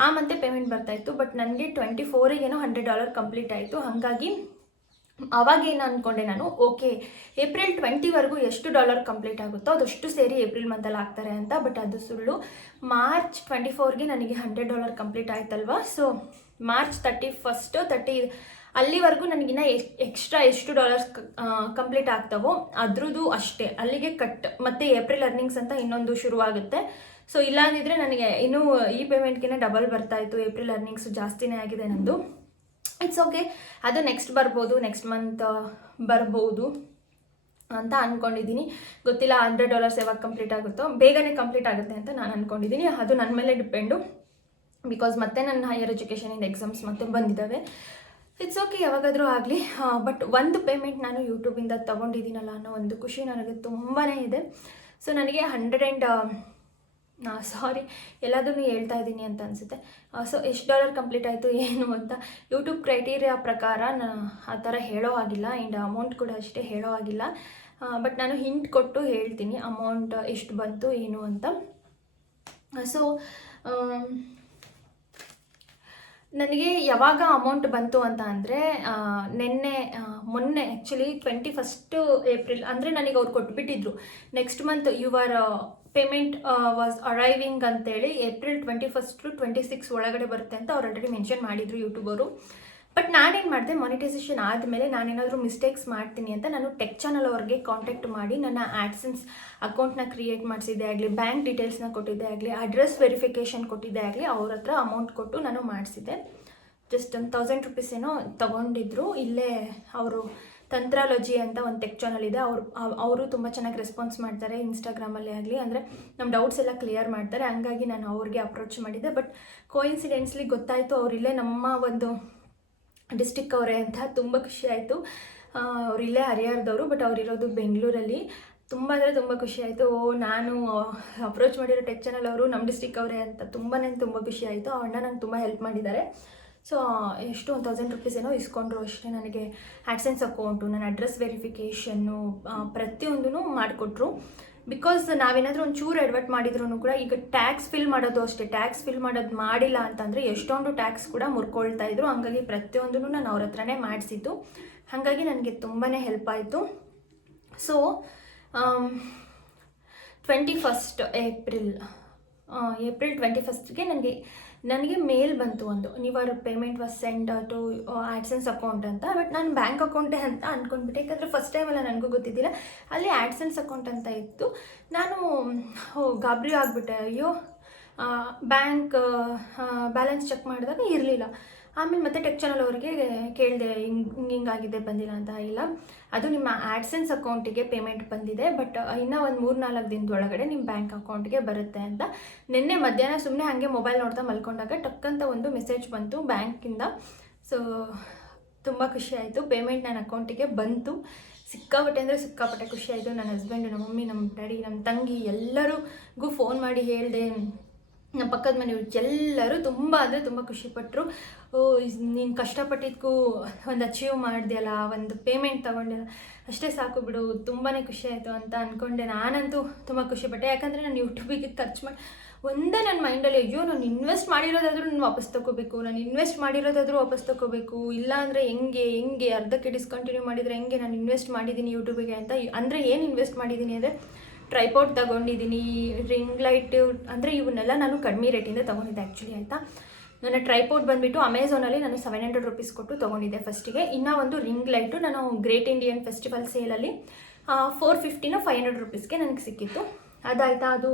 A: ಆ ಮಂತೆ ಪೇಮೆಂಟ್ ಬರ್ತಾಯಿತ್ತು ಬಟ್ ನನಗೆ ಟ್ವೆಂಟಿ ಫೋರಿಗೇನೋ ಹಂಡ್ರೆಡ್ ಡಾಲರ್ ಕಂಪ್ಲೀಟ್ ಆಯಿತು. ಹಾಗಾಗಿ ಅವಾಗೇನು ಅಂದ್ಕೊಂಡೆ ನಾನು, ಓಕೆ, ಏಪ್ರಿಲ್ ಟ್ವೆಂಟಿವರೆಗೂ ಎಷ್ಟು ಡಾಲರ್ ಕಂಪ್ಲೀಟ್ ಆಗುತ್ತೋ ಅದಷ್ಟು ಸೇರಿ ಏಪ್ರಿಲ್ ಮಂತಲ್ಲಿ ಹಾಕ್ತಾರೆ ಅಂತ ಬಟ್ ಅದು ಸುಳ್ಳು. ಮಾರ್ಚ್ ಟ್ವೆಂಟಿ ಫೋರ್ಗೆ ನನಗೆ ಹಂಡ್ರೆಡ್ ಡಾಲರ್ ಕಂಪ್ಲೀಟ್ ಆಯ್ತಲ್ವಾ? So March thirty first thirty ಅಲ್ಲಿವರೆಗೂ ನನಗಿನ್ನ ಎಕ್ ಎಕ್ಸ್ಟ್ರಾ ಎಷ್ಟು ಡಾಲರ್ಸ್ ಕಂಪ್ಲೀಟ್ ಆಗ್ತಾವೋ ಅದ್ರದ್ದು ಅಷ್ಟೇ. ಅಲ್ಲಿಗೆ ಕಟ್ ಮತ್ತು ಏಪ್ರಿಲ್ ಅರ್ನಿಂಗ್ಸ್ ಅಂತ ಇನ್ನೊಂದು ಶುರುವಾಗುತ್ತೆ. ಸೊ ಇಲ್ಲಾಂದಿದ್ರೆ ನನಗೆ ಇನ್ನೂ ಈ ಪೇಮೆಂಟ್ಗಿಂತ ಡಬಲ್ ಬರ್ತಾ ಇತ್ತು. ಏಪ್ರಿಲ್ ಅರ್ನಿಂಗ್ಸ್ ಜಾಸ್ತಿನೇ ಆಗಿದೆ ನಂದು. ಇಟ್ಸ್ ಓಕೆ ಅದು ನೆಕ್ಸ್ಟ್ ಬರ್ಬೋದು ನೆಕ್ಸ್ಟ್ ಮಂತ್ ಬರ್ಬೋದು ಅಂತ ಅಂದ್ಕೊಂಡಿದ್ದೀನಿ ಗೊತ್ತಿಲ್ಲ ಹಂಡ್ರೆಡ್ ಡಾಲರ್ಸ್ ಯಾವಾಗ ಕಂಪ್ಲೀಟ್ ಆಗುತ್ತೋ, ಬೇಗನೆ ಕಂಪ್ಲೀಟ್ ಆಗುತ್ತೆ ಅಂತ ನಾನು ಅಂದ್ಕೊಂಡಿದ್ದೀನಿ ಅದು ನನ್ನ ಮೇಲೆ ಡಿಪೆಂಡು ಬಿಕಾಸ್ ಮತ್ತೆ ನನ್ನ ಹೈಯರ್ ಎಜುಕೇಷನಿಂದ ಎಕ್ಸಾಮ್ಸ್ ಮತ್ತೆ ಬಂದಿದ್ದಾವೆ. ಇಟ್ಸ್ ಓಕೆ ಯಾವಾಗಾದರೂ ಆಗಲಿ. ಬಟ್ ಒಂದು ಪೇಮೆಂಟ್ ನಾನು ಯೂಟ್ಯೂಬಿಂದ ತೊಗೊಂಡಿದ್ದೀನಲ್ಲ ಅನ್ನೋ ಒಂದು ಖುಷಿ ನನಗೆ ತುಂಬಾ ಇದೆ. ಸೊ ನನಗೆ ಹಂಡ್ರೆಡ್ ಆ್ಯಂಡ್ ಸಾರಿ ಎಲ್ಲದನ್ನು ಹೇಳ್ತಾ ಇದ್ದೀನಿ ಅಂತ ಅನಿಸುತ್ತೆ. ಸೊ ಎಷ್ಟು ಡಾಲರ್ ಕಂಪ್ಲೀಟ್ ಆಯಿತು, ಏನು ಅಂತ. ಯೂಟ್ಯೂಬ್ ಕ್ರೈಟೀರಿಯಾ ಪ್ರಕಾರ ನಾನು ಆ ಥರ ಹೇಳೋ ಆಗಿಲ್ಲ ಆ್ಯಂಡ್ ಅಮೌಂಟ್ ಕೂಡ ಅಷ್ಟೇ ಹೇಳೋ ಆಗಿಲ್ಲ ಬಟ್ ನಾನು ಹಿಂಟ್ ಕೊಟ್ಟು ಹೇಳ್ತೀನಿ ಅಮೌಂಟ್ ಎಷ್ಟು ಬಂತು, ಏನು ಅಂತ. ಸೊ ನನಗೆ ಯಾವಾಗ ಅಮೌಂಟ್ ಬಂತು ಅಂತ ಅಂದರೆ ನಿನ್ನೆ ಮೊನ್ನೆ ಆ್ಯಕ್ಚುಲಿ ಟ್ವೆಂಟಿ ಫಸ್ಟು ಏಪ್ರಿಲ್ ಅಂದರೆ ನನಗೆ ಅವ್ರು ಕೊಟ್ಬಿಟ್ಟಿದ್ರು. Next month your payment was arriving ಅಂತೇಳಿ April twenty first to twenty six ಒಳಗಡೆ ಬರುತ್ತೆ ಅಂತ ಅವ್ರು ಆಲ್ರೆಡಿ ಮೆನ್ಷನ್ ಮಾಡಿದ್ರು ಯೂಟ್ಯೂಬರು ಬಟ್ ನಾನೇನು ಮಾಡಿದೆ ಮಾನಿಟೈಸೇಷನ್ ಆದಮೇಲೆ ನಾನೇನಾದರೂ ಮಿಸ್ಟೇಕ್ಸ್ ಮಾಡ್ತೀನಿ ಅಂತ ನಾನು ಟೆಕ್ ಚಾನಲ್ ಅವ್ರಿಗೆ ಕಾಂಟ್ಯಾಕ್ಟ್ ಮಾಡಿ ನನ್ನ ಆ್ಯಡ್ಸನ್ಸ್ ಅಕೌಂಟ್ನ ಕ್ರಿಯೇಟ್ ಮಾಡಿಸಿದ್ದೆ ಆಗಲಿ ಬ್ಯಾಂಕ್ ಡೀಟೇಲ್ಸ್ನ ಕೊಟ್ಟಿದ್ದೆ ಆಗಲಿ ಅಡ್ರೆಸ್ ವೆರಿಫಿಕೇಷನ್ ಕೊಟ್ಟಿದ್ದೆ ಆಗಲಿ, ಅವ್ರ ಹತ್ರ ಅಮೌಂಟ್ ಕೊಟ್ಟು ನಾನು ಮಾಡಿಸಿದ್ದೆ. ಜಸ್ಟ್ ಒಂದು ತೌಸಂಡ್ ರುಪೀಸ್ ಏನೋ ತೊಗೊಂಡಿದ್ರು, ಇಲ್ಲೇ ಅವರು ತಂತ್ರಾಲಜಿ ಅಂತ ಒಂದು ಟೆಕ್ ಚಾನಲ್ ಇದೆ. ಅವರು ಅವರು ತುಂಬ ಚೆನ್ನಾಗಿ ರೆಸ್ಪಾನ್ಸ್ ಮಾಡ್ತಾರೆ ಇನ್ಸ್ಟಾಗ್ರಾಮಲ್ಲೇ ಆಗಲಿ, ಅಂದರೆ ನಮ್ಮ ಡೌಟ್ಸ್ ಎಲ್ಲ ಕ್ಲಿಯರ್ ಮಾಡ್ತಾರೆ. ಹಂಗಾಗಿ ನಾನು ಅವ್ರಿಗೆ ಅಪ್ರೋಚ್ ಮಾಡಿದ್ದೆ. ಬಟ್ ಕೋಇನ್ಸಿಡೆನ್ಸ್ಲಿ ಗೊತ್ತಾಯಿತು ಅವರಿಲ್ಲೇ ನಮ್ಮ ಒಂದು ಡಿಸ್ಟಿಕ್ ಅವರೇ ಅಂತ ತುಂಬ ಖುಷಿ ಆಯಿತು. ಅವರಿಲ್ಲೇ ಹರಿಹರದವರು ಬಟ್ ಅವರಿರೋದು ಬೆಂಗಳೂರಲ್ಲಿ. ತುಂಬ ಅಂದರೆ ತುಂಬ ಖುಷಿ ಆಯಿತು. ಓ, ನಾನು ಅಪ್ರೋಚ್ ಮಾಡಿರೋ ಟೆಕ್ ಚಾನಲ್ ಅವರು ನಮ್ಮ ಡಿಸ್ಟಿಕ್ ಅವರೇ ಅಂತ ತುಂಬಾ ತುಂಬ ಖುಷಿ ಆಯಿತು. ಅವಣ್ಣ ನಂಗೆ ತುಂಬ ಹೆಲ್ಪ್ ಮಾಡಿದ್ದಾರೆ. ಸೊ, ಎಷ್ಟು ಒನ್ ತೌಸಂಡ್ ರುಪೀಸ್ ಏನೋ ಇಸ್ಕೊಂಡ್ರು ಅಷ್ಟೇ ನನಗೆ ಆ್ಯಡ್ಸೆನ್ಸ್ ಅಕೌಂಟು ನನ್ನ ಅಡ್ರೆಸ್ ವೆರಿಫಿಕೇಷನ್ನು ಪ್ರತಿಯೊಂದೂ ಮಾಡಿಕೊಟ್ರು. ಬಿಕಾಸ್ ನಾವೇನಾದರೂ ಒಂದು ಚೂರು ಎಡ್ವರ್ಟ್ ಮಾಡಿದ್ರು ಕೂಡ ಈಗ ಟ್ಯಾಕ್ಸ್ ಫಿಲ್ ಮಾಡೋದು ಅಷ್ಟೇ. ಟ್ಯಾಕ್ಸ್ ಫಿಲ್ ಮಾಡೋದು ಮಾಡಿಲ್ಲ ಅಂತಂದರೆ ಎಷ್ಟೊಂದು ಟ್ಯಾಕ್ಸ್ ಕೂಡ ಮುರ್ಕೊಳ್ತಾ ಇದ್ರು. ಹಾಗಾಗಿ ಪ್ರತಿಯೊಂದೂ ನಾನು ಅವ್ರ ಹತ್ರನೇ ಮಾಡಿಸಿದ್ದು. ಹಾಗಾಗಿ ನನಗೆ ತುಂಬಾ ಹೆಲ್ಪ್ ಆಯಿತು. So twenty first April April twenty ಫಸ್ಟ್ಗೆ ನನಗೆ ನನಗೆ ಮೇಲ್ ಬಂತು ಒಂದು ನೀವಾರು payment was send to AdSense account ಅಂತ. ಬಟ್ ನಾನು ಬ್ಯಾಂಕ್ ಅಕೌಂಟೇ ಅಂತ ಅಂದ್ಕೊಂಡ್ಬಿಟ್ಟೆ ಯಾಕಂದರೆ ಫಸ್ಟ್ ಟೈಮ್ ಎಲ್ಲ ನನಗೂ ಗೊತ್ತಿದ್ದಿಲ್ಲ. ಅಲ್ಲಿ ಆ್ಯಡ್ಸೆನ್ಸ್ ಅಕೌಂಟ್ ಅಂತ ಇತ್ತು. ನಾನು ಗಾಬರಿ ಆಗಿಬಿಟ್ಟೆ. ಅಯ್ಯೋ ಬ್ಯಾಂಕ್ ಬ್ಯಾಲೆನ್ಸ್ ಚೆಕ್ ಮಾಡಿದಾಗ ಇರಲಿಲ್ಲ. ಆಮೇಲೆ ಮತ್ತೆ ಟೆಕ್ ಚಾನಲ್ ಅವರಿಗೆ ಕೇಳಿದೆ ಹಿಂಗೆ ಹಿಂಗಾಗಿದೆ ಬಂದಿಲ್ಲ ಅಂತ ಇಲ್ಲ. ಅದು ನಿಮ್ಮ ಆ್ಯಡ್ಸೆನ್ಸ್ ಅಕೌಂಟಿಗೆ ಪೇಮೆಂಟ್ ಬಂದಿದೆ, ಬಟ್ ಇನ್ನೂ ಒಂದು ಮೂರು ನಾಲ್ಕು ದಿನದೊಳಗಡೆ ನಿಮ್ಮ ಬ್ಯಾಂಕ್ ಅಕೌಂಟ್ಗೆ ಬರುತ್ತೆ ಅಂತ. ನಿನ್ನೆ ಮಧ್ಯಾಹ್ನ ಸುಮ್ಮನೆ ಹಾಗೆ ಮೊಬೈಲ್ ನೋಡ್ತಾ ಮಲ್ಕೊಂಡಾಗ ಟಕ್ಕಂತ ಒಂದು ಮೆಸೇಜ್ ಬಂತು ಬ್ಯಾಂಕಿಂದ. ಸೊ ತುಂಬ ಖುಷಿ ಆಯಿತು. ಪೇಮೆಂಟ್ ನನ್ನ ಅಕೌಂಟಿಗೆ ಬಂತು. ಸಿಕ್ಕಾಪಟ್ಟೆ ಅಂದರೆ ಸಿಕ್ಕಾಪಟ್ಟೆ ಖುಷಿ ಆಯಿತು. ನನ್ನ ಹಸ್ಬೆಂಡು ನಮ್ಮ ಮಮ್ಮಿ ನಮ್ಮ ಡ್ಯಾಡಿ ನಮ್ಮ ತಂಗಿ ಎಲ್ಲರಿಗೂ ಫೋನ್ ಮಾಡಿ ಹೇಳಿದೆ ನಮ್ಮ ಪಕ್ಕದ ಮನೆಯವರು ಎಲ್ಲರೂ ತುಂಬ ಅಂದರೆ ತುಂಬ ಖುಷಿಪಟ್ಟರು ಓ ನೀನು ಕಷ್ಟಪಟ್ಟಿದ್ದಕ್ಕೂ ಒಂದು ಅಚೀವ್ ಮಾಡಿದೆಯಲ್ಲ, ಒಂದು ಪೇಮೆಂಟ್ ತೊಗೊಂಡೆಲ್ಲ ಅಷ್ಟೇ ಸಾಕು ಬಿಡು ತುಂಬಾ ಖುಷಿ ಆಯಿತು ಅಂತ ಅಂದ್ಕೊಂಡೆ ನಾನಂತೂ ತುಂಬ ಖುಷಿಪಟ್ಟೆ. ಯಾಕಂದರೆ ನಾನು ಯೂಟ್ಯೂಬಿಗೆ ಖರ್ಚು ಮಾಡಿ, ಒಂದೇ ನನ್ನ ಮೈಂಡಲ್ಲಿ ಅಯ್ಯೋ, ನಾನು ಇನ್ವೆಸ್ಟ್ ಮಾಡಿರೋದಾದರೂ ನಾನು ವಾಪಸ್ ತೊಗೋಬೇಕು ನಾನು ಇನ್ವೆಸ್ಟ್ ಮಾಡಿರೋದಾದರೂ ವಾಪಸ್ ತೊಗೋಬೇಕು ಇಲ್ಲ ಅಂದರೆ ಹೆಂಗೆ ಹೆಂಗೆ, ಅರ್ಧಕ್ಕೆ ಡಿಸ್ಕಂಟಿನ್ಯೂ ಮಾಡಿದರೆ ಹೆಂಗೆ ನಾನು ಇನ್ವೆಸ್ಟ್ ಮಾಡಿದ್ದೀನಿ ಯೂಟ್ಯೂಬಿಗೆ ಅಂತ, ಅಂದರೆ ಏನು ಇನ್ವೆಸ್ಟ್ ಮಾಡಿದ್ದೀನಿ ಅಂದರೆ ಟ್ರೈಪೌಟ್ ತಗೊಂಡಿದ್ದೀನಿ ರಿಂಗ್ ಲೈಟ್ ಅಂದರೆ ಇವನ್ನೆಲ್ಲ ನಾನು ಕಡಿಮೆ ರೇಟಿಂದ ತೊಗೊಂಡಿದ್ದೆ ಆ್ಯಕ್ಚುಲಿ ಆಯಿತಾ? ನನ್ನ ಟ್ರೈಪೋಟ್ ಬಂದುಬಿಟ್ಟು ಅಮೆಝಾನಲ್ಲಿ ನಾನು ಸೆವೆನ್ ಹಂಡ್ರೆಡ್ ರುಪೀಸ್ ಕೊಟ್ಟು ತೊಗೊಂಡಿದ್ದೆ ಫಸ್ಟಿಗೆ ಇನ್ನೂ ಒಂದು ರಿಂಗ್ ಲೈಟು ನಾನು ಗ್ರೇಟ್ ಇಂಡಿಯನ್ ಫೆಸ್ಟಿವಲ್ ಸೇಲಲ್ಲಿ ಫೋರ್ ಫಿಫ್ಟಿನ ಫೈವ್ ಹಂಡ್ರೆಡ್ ರುಪೀಸ್ಗೆ ನನಗೆ ಸಿಕ್ಕಿತ್ತು. ಅದಾಯ್ತಾ ಅದು?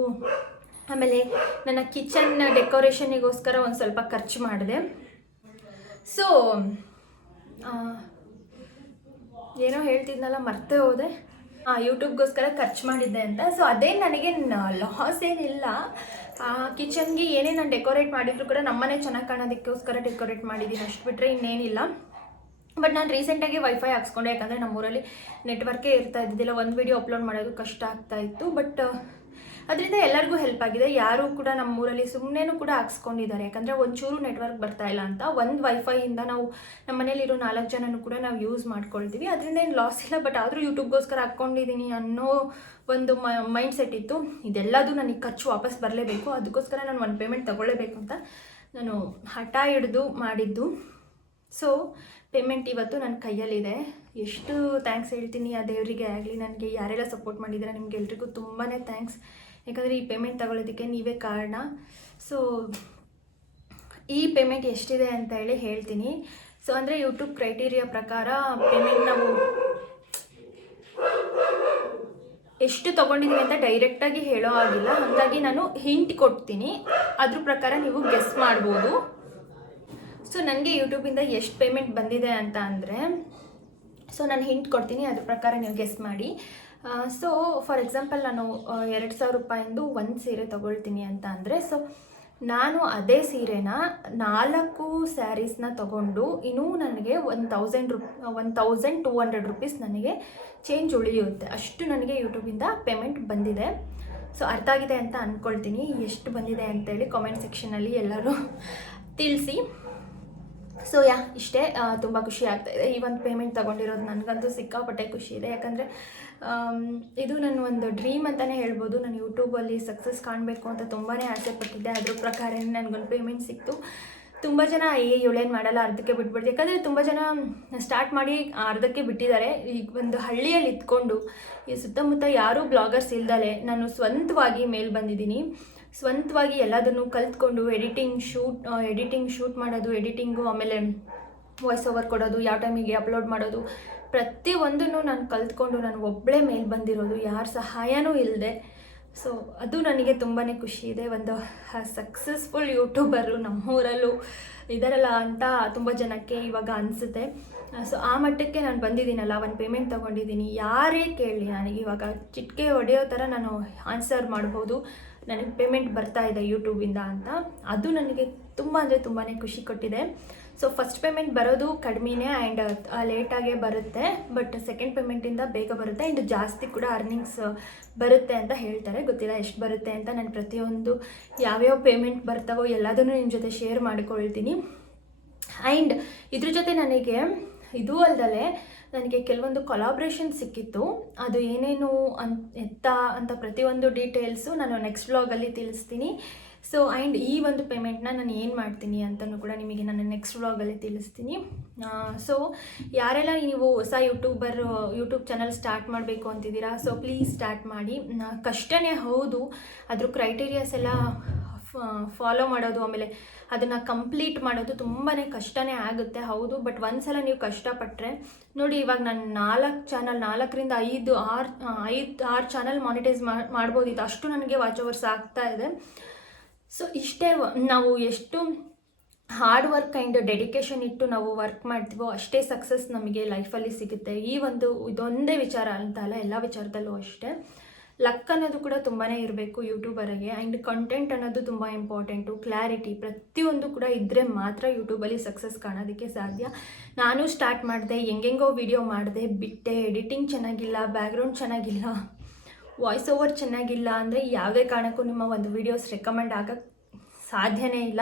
A: ಆಮೇಲೆ ನನ್ನ ಕಿಚನ್ ಡೆಕೋರೇಷನಿಗೋಸ್ಕರ ಒಂದು ಸ್ವಲ್ಪ ಖರ್ಚು ಮಾಡಿದೆ. ಸೊ ಏನೋ ಹೇಳ್ತಿದ್ನಲ್ಲ, ಮರ್ತೇ ಹೋದೆ. ಯೂಟ್ಯೂಬ್ಗೋಸ್ಕರ ಖರ್ಚು ಮಾಡಿದ್ದೆ ಅಂತ. ಸೊ ಅದೇ ನನಗೆ ಲಾಸ್ ಏನಿಲ್ಲ. ಕಿಚನ್ಗೆ ಏನೇ ನಾನು ಡೆಕೋರೇಟ್ ಮಾಡಿದ್ರು ಕೂಡ ನಮ್ಮನೆ ಚೆನ್ನಾಗಿ ಕಾಣೋದಕ್ಕೋಸ್ಕರ ಡೆಕೋರೇಟ್ ಮಾಡಿದ್ದೀನಿ ಅಷ್ಟು ಬಿಟ್ಟರೆ ಇನ್ನೇನಿಲ್ಲ. ಬಟ್ ನಾನು ರೀಸೆಂಟಾಗಿ ವೈಫೈ ಹಾಕ್ಸ್ಕೊಂಡೆ. ಯಾಕಂದರೆ ನಮ್ಮೂರಲ್ಲಿ ನೆಟ್ವರ್ಕೇ ಇರ್ತಾ ಇದ್ದಿದ್ದಿಲ್ಲ. ಒಂದು ವೀಡಿಯೋ ಅಪ್ಲೋಡ್ ಮಾಡೋದು ಕಷ್ಟ ಆಗ್ತಾ ಇತ್ತು. ಬಟ್ ಅದರಿಂದ ಎಲ್ಲರಿಗೂ ಹೆಲ್ಪ್ ಆಗಿದೆ. ಯಾರು ಕೂಡ ನಮ್ಮೂರಲ್ಲಿ ಸುಮ್ಮನೆನೂ ಕೂಡ ಹಾಕ್ಸ್ಕೊಂಡಿದ್ದಾರೆ. ಯಾಕಂದರೆ ಒಂಚೂರು ನೆಟ್ವರ್ಕ್ ಬರ್ತಾ ಇಲ್ಲ ಅಂತ. ಒಂದು ವೈಫೈಯಿಂದ ನಾವು ನಮ್ಮ ಮನೇಲಿರೋ ನಾಲ್ಕು ಜನನೂ ಕೂಡ ನಾವು ಯೂಸ್ ಮಾಡ್ಕೊಳ್ತೀವಿ. ಅದರಿಂದ ಏನು ಲಾಸ್ ಇಲ್ಲ ಬಟ್ ಆದರೂ ಯೂಟ್ಯೂಬ್ಗೋಸ್ಕರ ಹಾಕ್ಕೊಂಡಿದ್ದೀನಿ ಅನ್ನೋ ಒಂದು ಮೈಂಡ್ ಸೆಟ್ ಇತ್ತು. ಇದೆಲ್ಲದು ನನಗೆ ಖರ್ಚು ವಾಪಸ್ ಬರಲೇಬೇಕು. ಅದಕ್ಕೋಸ್ಕರ ನಾನು ಒಂದು ಪೇಮೆಂಟ್ ತೊಗೊಳ್ಳೇಬೇಕು ಅಂತ ನಾನು ಹಠ ಹಿಡಿದು ಮಾಡಿದ್ದು. ಸೊ ಪೇಮೆಂಟ್ ಇವತ್ತು ನನ್ನ ಕೈಯಲ್ಲಿದೆ. ಎಷ್ಟು ಥ್ಯಾಂಕ್ಸ್ ಹೇಳ್ತೀನಿ. ಆ ದೇವರಿಗೆ ಆಗಲಿ. ನನಗೆ ಯಾರೆಲ್ಲ ಸಪೋರ್ಟ್ ಮಾಡಿದ್ದೀರಾ ನಿಮಗೆಲ್ರಿಗೂ ತುಂಬಾ ಥ್ಯಾಂಕ್ಸ್ ಯಾಕಂದರೆ ಈ ಪೇಮೆಂಟ್ ತಗೊಳ್ಳೋದಕ್ಕೆ ನೀವೇ ಕಾರಣ. ಸೊ ಈ ಪೇಮೆಂಟ್ ಎಷ್ಟಿದೆ ಅಂತ ಹೇಳಿ ಹೇಳ್ತೀನಿ. ಸೊ ಅಂದರೆ ಯೂಟ್ಯೂಬ್ ಕ್ರೈಟೀರಿಯಾ ಪ್ರಕಾರ ಪೇಮೆಂಟ್ ನಾವು ಎಷ್ಟು ತೊಗೊಂಡಿದ್ದೀವಿ ಅಂತ ಡೈರೆಕ್ಟಾಗಿ ಹೇಳೋ ಆಗಿಲ್ಲ ಹಾಗಾಗಿ ನಾನು ಹಿಂಟ್ ಕೊಡ್ತೀನಿ. ಅದ್ರ ಪ್ರಕಾರ ನೀವು ಗೆಸ್ ಮಾಡ್ಬೋದು. ಸೊ ನನಗೆ ಯೂಟ್ಯೂಬಿಂದ ಎಷ್ಟು ಪೇಮೆಂಟ್ ಬಂದಿದೆ ಅಂತ ಅಂದರೆ ಸೊ ನಾನು ಹಿಂಟ್ ಕೊಡ್ತೀನಿ. ಅದ್ರ ಪ್ರಕಾರ ನೀವು ಗೆಸ್ ಮಾಡಿ. ಸೊ ಫಾರ್ ಎಕ್ಸಾಂಪಲ್ ನಾನು ಎರಡು ಸಾವಿರ ರೂಪಾಯಿಂದು ಒಂದು ಸೀರೆ ತೊಗೊಳ್ತೀನಿ ಅಂತ ಅಂದರೆ ಸೊ ನಾನು ಅದೇ ಸೀರೆನ ನಾಲ್ಕು ಸ್ಯಾರೀಸ್ನ ತೊಗೊಂಡು ಇನ್ನೂ ನನಗೆ one thousand ರುಪ್ one thousand two hundred rupees ನನಗೆ ಚೇಂಜ್ ಉಳಿಯುತ್ತೆ. ಅಷ್ಟು ನನಗೆ ಯೂಟ್ಯೂಬಿಂದ ಪೇಮೆಂಟ್ ಬಂದಿದೆ. ಸೊ ಅರ್ಥ ಆಗಿದೆ ಅಂತ ಅಂದ್ಕೊಳ್ತೀನಿ ಎಷ್ಟು ಬಂದಿದೆ ಅಂತೇಳಿ ಕಾಮೆಂಟ್ ಸೆಕ್ಷನಲ್ಲಿ ಎಲ್ಲರೂ ತಿಳಿಸಿ. ಸೊ ಯಾ ಇಷ್ಟೇ ತುಂಬ ಖುಷಿ ಆಗ್ತಾ ಇದೆ. ಈ ಒಂದು ಪೇಮೆಂಟ್ ತೊಗೊಂಡಿರೋದು ನನಗಂತೂ ಸಿಕ್ಕಾಪಟ್ಟೆ ಖುಷಿ ಇದೆ. ಯಾಕಂದರೆ ಇದು ನನ್ನ ಒಂದು ಡ್ರೀಮ್ ಅಂತಲೇ ಹೇಳ್ಬೋದು. ನಾನು ಯೂಟ್ಯೂಬಲ್ಲಿ ಸಕ್ಸಸ್ ಕಾಣಬೇಕು ಅಂತ ತುಂಬಾ ಆಸೆ ಪಟ್ಟಿದ್ದೆ. ಅದ್ರ ಪ್ರಕಾರನೇ ನನಗೊಂದು ಪೇಮೆಂಟ್ ಸಿಕ್ತು. ತುಂಬ ಜನ, ಏ, ಇವಳೇನು ಮಾಡಲ್ಲ, ಅರ್ಧಕ್ಕೆ ಬಿಟ್ಬಿಡ್ತು. ಯಾಕಂದರೆ, ತುಂಬ ಜನ ಸ್ಟಾರ್ಟ್ ಮಾಡಿ ಅರ್ಧಕ್ಕೆ ಬಿಟ್ಟಿದ್ದಾರೆ. ಈಗ ಒಂದು ಹಳ್ಳಿಯಲ್ಲಿ ಇದ್ಕೊಂಡು, ಈ ಸುತ್ತಮುತ್ತ ಯಾರೂ ಬ್ಲಾಗರ್ಸ್ ಇಲ್ದಲೆ ನಾನು ಸ್ವಂತವಾಗಿ ಮೇಲೆ ಬಂದಿದ್ದೀನಿ. ಸ್ವಂತವಾಗಿ ಎಲ್ಲದನ್ನು ಕಲ್ತ್ಕೊಂಡು ಎಡಿಟಿಂಗ್ ಶೂಟ್ ಎಡಿಟಿಂಗ್ ಶೂಟ್ ಮಾಡೋದು ಎಡಿಟಿಂಗು ಆಮೇಲೆ ವಾಯ್ಸ್ ಓವರ್ ಕೊಡೋದು, ಯಾವ ಟೈಮಿಗೆ ಅಪ್ಲೋಡ್ ಮಾಡೋದು ಪ್ರತಿಯೊಂದನ್ನು ನಾನು ಕಲ್ತ್ಕೊಂಡು ನಾನು ಒಬ್ಬಳೇ ಮೇಲೆ ಬಂದಿರೋದು, ಯಾರ ಸಹಾಯನೂ ಇಲ್ಲದೆ ಸೊ ಅದು ನನಗೆ ತುಂಬಾ ಖುಷಿ ಇದೆ. ಒಂದು ಸಕ್ಸಸ್ಫುಲ್ ಯೂಟ್ಯೂಬರು ನಮ್ಮೂರಲ್ಲೂ ಇದರಲ್ಲ ಅಂತ ತುಂಬ ಜನಕ್ಕೆ ಇವಾಗ ಅನಿಸುತ್ತೆ. ಸೊ ಆ ಮಟ್ಟಕ್ಕೆ ನಾನು ಬಂದಿದ್ದೀನಲ್ಲ, ಒಂದು ಪೇಮೆಂಟ್ ತೊಗೊಂಡಿದ್ದೀನಿ. ಯಾರೇ ಕೇಳಲಿ ನನಗೆ ಇವಾಗ ಚಿಟಿಕೆ ಹೊಡೆಯೋ ಥರ ನಾನು ಆನ್ಸರ್ ಮಾಡ್ಬೋದು. ನನಗೆ ಪೇಮೆಂಟ್ ಬರ್ತಾ ಇದೆ ಯೂಟ್ಯೂಬಿಂದ ಅಂತ. ಅದು ನನಗೆ ತುಂಬ ಅಂದರೆ ತುಂಬಾ ಖುಷಿ ಕೊಟ್ಟಿದೆ. ಸೊ ಫಸ್ಟ್ ಪೇಮೆಂಟ್ ಬರೋದು ಕಡಿಮೆನೇ ಆ್ಯಂಡ್ ಲೇಟಾಗೇ ಬರುತ್ತೆ. ಬಟ್ ಸೆಕೆಂಡ್ ಪೇಮೆಂಟಿಂದ ಬೇಗ ಬರುತ್ತೆ. ಆ್ಯಂಡ್ ಜಾಸ್ತಿ ಕೂಡ ಅರ್ನಿಂಗ್ಸ್ ಬರುತ್ತೆ ಅಂತ ಹೇಳ್ತಾರೆ. ಗೊತ್ತಿಲ್ಲ ಎಷ್ಟು ಬರುತ್ತೆ ಅಂತ ನಾನು ಪ್ರತಿಯೊಂದು ಯಾವ್ಯಾವ ಪೇಮೆಂಟ್ ಬರ್ತಾವೋ ಎಲ್ಲದನ್ನು ನಿಮ್ಮ ಜೊತೆ ಶೇರ್ ಮಾಡ್ಕೊಳ್ತೀನಿ. ಆ್ಯಂಡ್ ಇದ್ರ ಜೊತೆ ನನಗೆ ಇದು ಅಲ್ಲದೆ ನನಗೆ ಕೆಲವೊಂದು ಕೊಲಾಬ್ರೇಷನ್ ಸಿಕ್ಕಿತ್ತು. ಅದು ಏನೇನು ಅಂತ ಎತ್ತ ಅಂತ ಪ್ರತಿಯೊಂದು ಡೀಟೇಲ್ಸು ನಾನು ನೆಕ್ಸ್ಟ್ ವ್ಲಾಗಲ್ಲಿ ತಿಳಿಸ್ತೀನಿ. ಸೊ ಆ್ಯಂಡ್ ಈ ಒಂದು ಪೇಮೆಂಟ್ನ ನಾನು ಏನು ಮಾಡ್ತೀನಿ ಅಂತಲೂ ಕೂಡ ನಿಮಗೆ ನಾನು ನೆಕ್ಸ್ಟ್ ವ್ಲಾಗಲ್ಲಿ ತಿಳಿಸ್ತೀನಿ. ಸೊ ಯಾರೆಲ್ಲ ನೀವು ಹೊಸ ಯೂಟ್ಯೂಬರ್ ಯೂಟ್ಯೂಬ್ ಚಾನಲ್ ಸ್ಟಾರ್ಟ್ ಮಾಡಬೇಕು ಅಂತಿದ್ದೀರಾ ಸೊ ಪ್ಲೀಸ್ ಸ್ಟಾರ್ಟ್ ಮಾಡಿ. ಕಷ್ಟನೇ ಹೌದು ಅದ್ರ ಕ್ರೈಟೀರಿಯಾಸ್ ಎಲ್ಲ ಫಾಲೋ ಮಾಡೋದು, ಆಮೇಲೆ ಅದನ್ನು ಕಂಪ್ಲೀಟ್ ಮಾಡೋದು ತುಂಬಾ ಕಷ್ಟನೇ ಆಗುತ್ತೆ. ಹೌದು ಬಟ್ ಒಂದ್ಸಲ ನೀವು ಕಷ್ಟಪಟ್ಟರೆ ನೋಡಿ ಇವಾಗ ನಾನು ನಾಲ್ಕು ಚಾನಲ್ ನಾಲ್ಕರಿಂದ ಐದು ಆರು ಐದು, ಆರು ಚಾನಲ್ ಮಾನಿಟೈಸ್ ಮಾಡ್ಬೋದಿತ್ತು. ಅಷ್ಟು ನನಗೆ ವಾಚ್ ಓವರ್ಸ್ ಆಗ್ತಾ ಇದೆ. ಸೊ ಇಷ್ಟೇ ನಾವು ಎಷ್ಟು ಹಾರ್ಡ್ ವರ್ಕ್ ಆ್ಯಂಡ್ ಡೆಡಿಕೇಶನ್ ಇಟ್ಟು ನಾವು ವರ್ಕ್ ಮಾಡ್ತೀವೋ ಅಷ್ಟೇ ಸಕ್ಸಸ್ ನಮಗೆ ಲೈಫಲ್ಲಿ ಸಿಗುತ್ತೆ. ಈ ಒಂದು, ಇದೊಂದೇ ವಿಚಾರ ಅಂತ ಅಲ್ಲ ಎಲ್ಲ ವಿಚಾರದಲ್ಲೂ ಅಷ್ಟೇ. ಲಕ್ ಅನ್ನೋದು ಕೂಡ ತುಂಬಾ ಇರಬೇಕು ಯೂಟ್ಯೂಬರಿಗೆ. ಆ್ಯಂಡ್ ಕಂಟೆಂಟ್ ಅನ್ನೋದು ತುಂಬ ಇಂಪಾರ್ಟೆಂಟು ಕ್ಲಾರಿಟಿ ಪ್ರತಿಯೊಂದು ಕೂಡ ಇದ್ದರೆ ಮಾತ್ರ ಯೂಟ್ಯೂಬಲ್ಲಿ ಸಕ್ಸಸ್ ಕಾಣೋದಕ್ಕೆ ಸಾಧ್ಯ. ನಾನು ಸ್ಟಾರ್ಟ್ ಮಾಡಿದೆ, ಹೆಂಗೆಂಗೋ ವಿಡಿಯೋ ಮಾಡಿದೆ, ಬಿಟ್ಟೆ ಎಡಿಟಿಂಗ್ ಚೆನ್ನಾಗಿಲ್ಲ ಬ್ಯಾಕ್ಗ್ರೌಂಡ್ ಚೆನ್ನಾಗಿಲ್ಲ ವಾಯ್ಸ್ ಓವರ್ ಚೆನ್ನಾಗಿಲ್ಲ ಅಂದರೆ ಯಾವುದೇ ಕಾರಣಕ್ಕೂ ನಿಮ್ಮ ಒಂದು ವಿಡಿಯೋಸ್ ರೆಕಮೆಂಡ್ ಆಗೋಕ್ಕೆ ಸಾಧ್ಯನೇ ಇಲ್ಲ.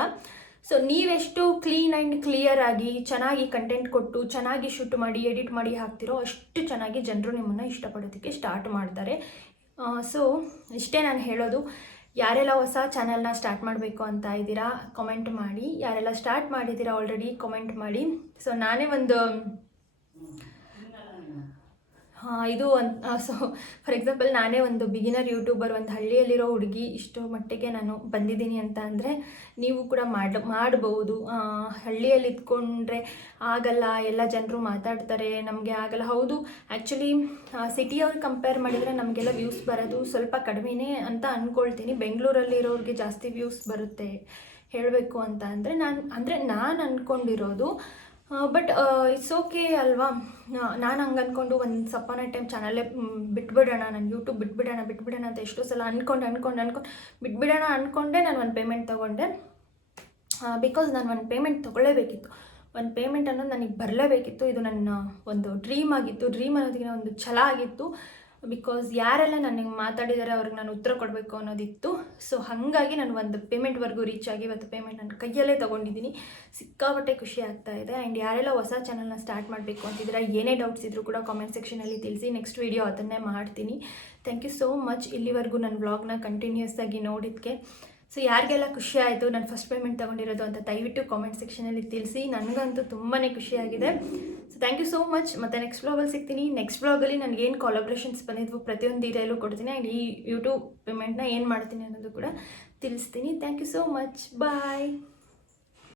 A: ಸೊ ನೀವೆಷ್ಟು ಕ್ಲೀನ್ ಆ್ಯಂಡ್ ಕ್ಲಿಯರ್ ಆಗಿ, ಚೆನ್ನಾಗಿ ಕಂಟೆಂಟ್ ಕೊಟ್ಟು, ಚೆನ್ನಾಗಿ ಶೂಟ್ ಮಾಡಿ ಎಡಿಟ್ ಮಾಡಿ ಹಾಕ್ತಿರೋ ಅಷ್ಟು ಚೆನ್ನಾಗಿ ಜನರು ನಿಮ್ಮನ್ನು ಇಷ್ಟಪಡೋದಕ್ಕೆ ಸ್ಟಾರ್ಟ್ ಮಾಡ್ತಾರೆ. ಸೊ ಇಷ್ಟೇ ನಾನು ಹೇಳೋದು. ಯಾರೆಲ್ಲ ಹೊಸ ಚಾನಲ್ನ ಸ್ಟಾರ್ಟ್ ಮಾಡಬೇಕು ಅಂತ ಇದ್ದೀರಾ ಕಮೆಂಟ್ ಮಾಡಿ. ಯಾರೆಲ್ಲ ಸ್ಟಾರ್ಟ್ ಮಾಡಿದ್ದೀರಾ ಆಲ್ರೆಡಿ ಕಮೆಂಟ್ ಮಾಡಿ. ಸೊ ನಾನೇ ಒಂದು ಇದು ಒಂದು ಸೊ ಫಾರ್ ಎಕ್ಸಾಂಪಲ್ ನಾನೇ ಒಂದು ಬಿಗಿನರ್ ಯೂಟ್ಯೂಬರ್ ಒಂದು ಹಳ್ಳಿಯಲ್ಲಿರೋ ಹುಡುಗಿ, ಇಷ್ಟು ಮಟ್ಟಿಗೆ ನಾನು ಬಂದಿದ್ದೀನಿ ಅಂತ ಅಂದರೆ ನೀವು ಕೂಡ ಮಾಡ ಮಾಡಬಹುದು ಹಳ್ಳಿಯಲ್ಲಿ ಇದ್ಕೊಂಡ್ರೆ ಆಗಲ್ಲ, ಎಲ್ಲ ಜನರು ಮಾತಾಡ್ತಾರೆ, ನಮಗೆ ಆಗಲ್ಲ. ಹೌದು ಆ್ಯಕ್ಚುಲಿ ಸಿಟಿಯವ್ರಿಗೆ ಕಂಪೇರ್ ಮಾಡಿದರೆ ನಮಗೆಲ್ಲ ವ್ಯೂಸ್ ಬರೋದು ಸ್ವಲ್ಪ ಕಡಿಮೆನೇ ಅಂತ ಅಂದ್ಕೊಳ್ತೀನಿ ಬೆಂಗಳೂರಲ್ಲಿರೋರಿಗೆ ಜಾಸ್ತಿ ವ್ಯೂಸ್ ಬರುತ್ತೆ ಹೇಳಬೇಕು ಅಂತ ಅಂದರೆ ನಾನು ಅಂದರೆ ನಾನು ಅಂದ್ಕೊಂಡಿರೋದು ಬಟ್ ಇಟ್ಸ್ ಓಕೆ ಅಲ್ವಾ? ನಾನು ಹಂಗೆ ಅಂದ್ಕೊಂಡು ಒಂದು ಸಪ್ಪನ ಟೈಮ್ ಚಾನಲ್ಲೇ ಬಿಟ್ಬಿಡೋಣ, ನಾನು ಯೂಟ್ಯೂಬ್ ಬಿಟ್ಬಿಡೋಣ ಬಿಟ್ಬಿಡೋಣ ಅಂತ ಎಷ್ಟೋ ಸಲ ಅಂದ್ಕೊಂಡು ಅಂದ್ಕೊಂಡು ಅಂದ್ಕೊಂಡು ಬಿಟ್ಬಿಡೋಣ ಅಂದ್ಕೊಂಡೆ ನಾನು ಒಂದು ಪೇಮೆಂಟ್ ತೊಗೊಂಡೆ. ಬಿಕಾಸ್ ನಾನು ಒಂದು ಪೇಮೆಂಟ್ ತೊಗೊಳ್ಳೇಬೇಕಿತ್ತು. ಒಂದು ಪೇಮೆಂಟ್ ಅನ್ನೋದು ನನಗೆ ಬರಲೇಬೇಕಿತ್ತು. ಇದು ನನ್ನ ಒಂದು ಡ್ರೀಮ್ ಆಗಿತ್ತು. ಡ್ರೀಮ್ ಅನ್ನೋದಕ್ಕಿಂತ ಒಂದು ಛಲ ಆಗಿತ್ತು. ಬಿಕಾಸ್ ಯಾರೆಲ್ಲ ನನಗೆ ಮಾತಾಡಿದ್ದಾರೆ ಅವ್ರಿಗೆ ನಾನು ಉತ್ತರ ಕೊಡಬೇಕು ಅನ್ನೋದಿತ್ತು. ಸೊ ಹಾಗಾಗಿ ನಾನು ಒಂದು ಪೇಮೆಂಟ್ವರೆಗೂ ರೀಚ್ ಆಗಿ ಇವತ್ತು ಪೇಮೆಂಟ್ ನನ್ನ ಕೈಯಲ್ಲೇ ತೊಗೊಂಡಿದ್ದೀನಿ. ಸಿಕ್ಕಾಪಟ್ಟೆ ಖುಷಿ ಆಗ್ತಾ ಇದೆ. ಆ್ಯಂಡ್ ಯಾರೆಲ್ಲ ಹೊಸ ಚಾನಲ್ನ ಸ್ಟಾರ್ಟ್ ಮಾಡಬೇಕು ಅಂತಿದ್ರೆ ಏನೇ ಡೌಟ್ಸ್ ಇದ್ದರೂ ಕೂಡ ಕಾಮೆಂಟ್ ಸೆಕ್ಷನಲ್ಲಿ ತಿಳಿಸಿ. ನೆಕ್ಸ್ಟ್ ವೀಡಿಯೋ ಅದನ್ನೇ ಮಾಡ್ತೀನಿ. ಥ್ಯಾಂಕ್ ಯು ಸೋ ಮಚ್ ಇಲ್ಲಿವರೆಗೂ ನನ್ನ ವ್ಲಾಗ್ನ ಕಂಟಿನ್ಯೂಸ್ ಆಗಿ ನೋಡಿದ್ದಕ್ಕೆ ಸೊ ಯಾರಿಗೆಲ್ಲ ಖುಷಿ ಆಯಿತು ನಾನು ಫಸ್ಟ್ ಪೇಮೆಂಟ್ ತೊಗೊಂಡಿರೋದು ಅಂತ ದಯವಿಟ್ಟು ಕಾಮೆಂಟ್ ಸೆಕ್ಷನಲ್ಲಿ ತಿಳಿಸಿ. ನನಗಂತೂ ತುಂಬಾ ಖುಷಿಯಾಗಿದೆ so thank you so much ಮತ್ತು ನೆಕ್ಸ್ಟ್ ಬ್ಲಾಗಲ್ಲಿ ಸಿಗ್ತೀನಿ. ನೆಕ್ಸ್ಟ್ ಬ್ಲಾಗಲ್ಲಿ ನನಗೆ ಏನು ಕಾಲಬ್ರೇಷನ್ಸ್ ಬಂದಿದ್ವು ಪ್ರತಿಯೊಂದು ಡೀಟೇಲು ಕೊಡ್ತೀನಿ. ಆ್ಯಂಡ್ ಈ ಯೂಟ್ಯೂಬ್ ಪೇಮೆಂಟ್ನ ಏನು ಮಾಡ್ತೀನಿ ಅನ್ನೋದು ಕೂಡ ತಿಳಿಸ್ತೀನಿ. Thank you so much bye